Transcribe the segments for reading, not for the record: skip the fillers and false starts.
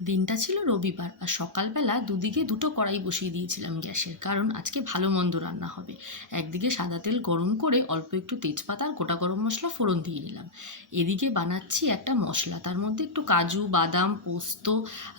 দিনটা ছিল রবিবার আর সকালবেলা দুদিকে দুটো কড়াই বসিয়ে দিয়েছিলাম গ্যাসের, কারণ আজকে ভালো মন্দ রান্না হবে। একদিকে সাদা তেল গরম করে অল্প একটু তেজপাতা আর গোটা গরম মশলা ফোড়ন দিয়ে নিলাম। এদিকে বানাচ্ছি একটা মশলা, তার মধ্যে একটু কাজু বাদাম পোস্ত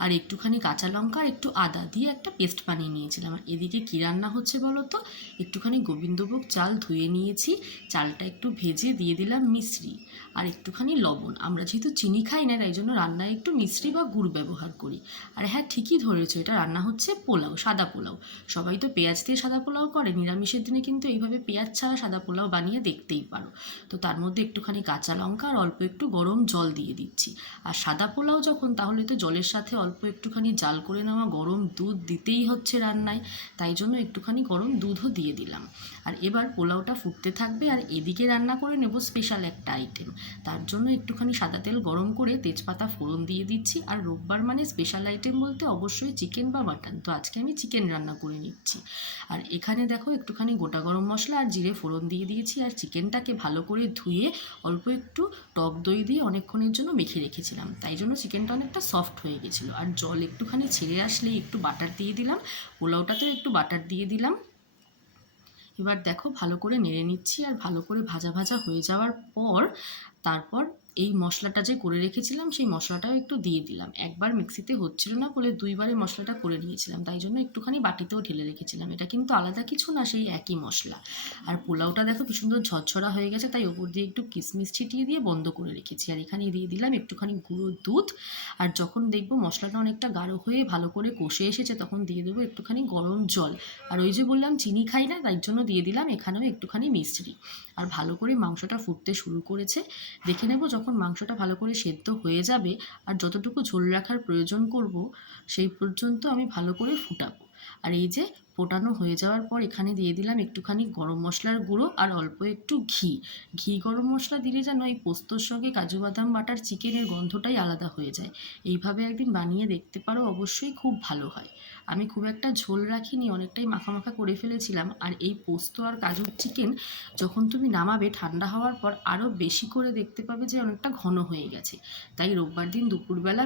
আর একটুখানি কাঁচা লঙ্কা আর একটু আদা দিয়ে একটা পেস্ট বানিয়ে নিয়েছিলাম। আর এদিকে কী রান্না হচ্ছে বলো তো, একটুখানি গোবিন্দভোগ চাল ধুয়ে নিয়েছি, চালটা একটু ভেজে দিয়ে দিলাম মিশ্রি আর একটুখানি লবণ। আমরা যেহেতু চিনি খাই না তাই জন্য রান্নায় একটু মিশ্রি বা গুড় ব্যবহার করি। আর হ্যাঁ, ঠিকই ধরেছো, এটা রান্না হচ্ছে পোলাও, সাদা পোলাও। সবাই তো পেঁয়াজ দিয়ে সাদা পোলাও করে, নিরামিষের দিনে কিন্তু এইভাবে পেঁয়াজ ছাড়া সাদা পোলাও বানিয়ে দেখতেই পারো। তো তার মধ্যে একটুখানি কাঁচা লঙ্কা আর অল্প একটু গরম জল দিয়ে দিচ্ছি। আর সাদা পোলাও যখন, তাহলে তো জলের সাথে অল্প একটুখানি জাল করে নেওয়া গরম দুধ দিতেই হচ্ছে রান্নায়, তাই জন্য একটুখানি গরম দুধও দিয়ে দিলাম। আর এবার পোলাওটা ফুটতে থাকবে আর এদিকে রান্না করে নেব স্পেশাল একটা আইটেম। তার জন্য একটুখানি সাদা তেল গরম করে তেজপাতা ফোড়ন দিয়ে দিচ্ছি। আর রোববার মানে স্পেশাল আইটেম বলতে অবশ্যই চিকেন বা মাটন, তো আজকে আমি চিকেন রান্না করে নিচ্ছি। আর এখানে দেখো একটুখানি গোটা গরম মশলা আর জিরে ফোড়ন দিয়ে দিয়েছি। আর চিকেনটাকে ভালো করে ধুয়ে অল্প একটু টক দই দিয়ে অনেকক্ষণের জন্য মেখে রেখেছিলাম, তাই জন্য চিকেনটা অনেকটা সফট হয়ে গেছিলো। আর জল একটুখানি ছেড়ে আসলে একটু বাটার দিয়ে দিলাম, পোলাওটাতেও একটু বাটার দিয়ে দিলাম। এবার দেখো ভালো করে নেড়ে নিচ্ছি। আর ভালো করে ভাজা ভাজা হয়ে যাওয়ার পর তারপর এই মশলাটা যে করে রেখেছিলাম সেই মশলাটাও একটু দিয়ে দিলাম। একবার মিক্সিতে হচ্ছিল না বলে দুইবারে মশলাটা করে নিয়েছিলাম, তাই জন্য একটুখানি বাটিতেও ঢেলে রেখেছিলাম। এটা কিন্তু আলাদা কিছু না, সেই একই মশলা। আর পোলাওটা দেখো কি সুন্দর ঝরঝরা হয়ে গেছে, তাই ওপর দিয়ে একটু কিশমিশ ছিটিয়ে দিয়ে বন্ধ করে রেখেছি। আর এখানে দিয়ে দিলাম একটুখানি গুঁড়ো দুধ। আর যখন দেখবো মশলাটা অনেকটা গাঢ় হয়ে ভালো করে কষে এসেছে তখন দিয়ে দেবো একটুখানি গরম জল। আর ওই যে বললাম চিনি খাই না তাই জন্য দিয়ে দিলাম এখানেও একটুখানি মিশ্রি। আর ভালো করে মাংসটা ফুটতে শুরু করেছে। দেখে নেব যখন মাংসটা ভালো করে সেদ্ধ হয়ে যাবে আর যতটুকু ঝোল রাখার প্রয়োজন করব সেই পর্যন্ত আমি ভালো করে ফুটাবো। আর এই যে ফোটানো হয়ে যাওয়ার পর এখানে দিয়ে দিলাম একটুখানি গরম মশলার গুঁড়ো আর অল্প একটু ঘি। ঘি গরম মশলা দিলে যেন এই পোস্তর সঙ্গে কাজু বাদাম বাটার চিকেনের গন্ধটাই আলাদা হয়ে যায়। এইভাবে একদিন বানিয়ে দেখতে পারো, অবশ্যই খুব ভালো হয়। আমি খুব একটা ঝোল রাখিনি, অনেকটাই মাখা মাখা করে ফেলেছিলাম। আর এই পোস্ত আর কাজুর চিকেন যখন তুমি নামাবে ঠান্ডা হওয়ার পর আরও বেশি করে দেখতে পাবে যে অনেকটা ঘন হয়ে গেছে। তাই রোববার দিন দুপুরবেলা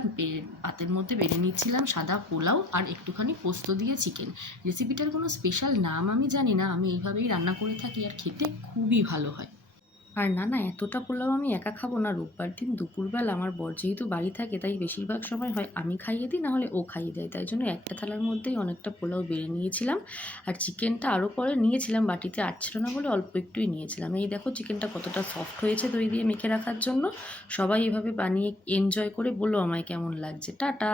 পাতের মধ্যে বেড়ে নিচ্ছিলাম সাদা পোলাও আর একটুখানি পোস্ত দিয়ে চিকেন। রেসিপিটার কোনো স্পেশাল নাম আমি জানি না, আমি এইভাবেই রান্না করে থাকি আর খেতে খুবই ভালো হয়। আর না না, এতটা পোলাও আমি একা খাবো না। রোববার দিন দুপুরবেলা আমার বর যেহেতু বাড়ি থাকে তাই বেশিরভাগ সময় হয় আমি খাইয়ে দিই, না হলে ও খাইয়ে দেয়, তাই জন্য একটা থালার মধ্যেই অনেকটা পোলাও বেড়ে নিয়েছিলাম। আর চিকেনটা আরও পরে নিয়েছিলাম, বাটিতে আটছিল না বলে অল্প একটুই নিয়েছিলাম। এই দেখো চিকেনটা কতটা সফট হয়েছে দই দিয়ে মেখে রাখার জন্য। সবাই এভাবে বানিয়ে এনজয় করে বলো আমায় কেমন লাগছে। টাটা।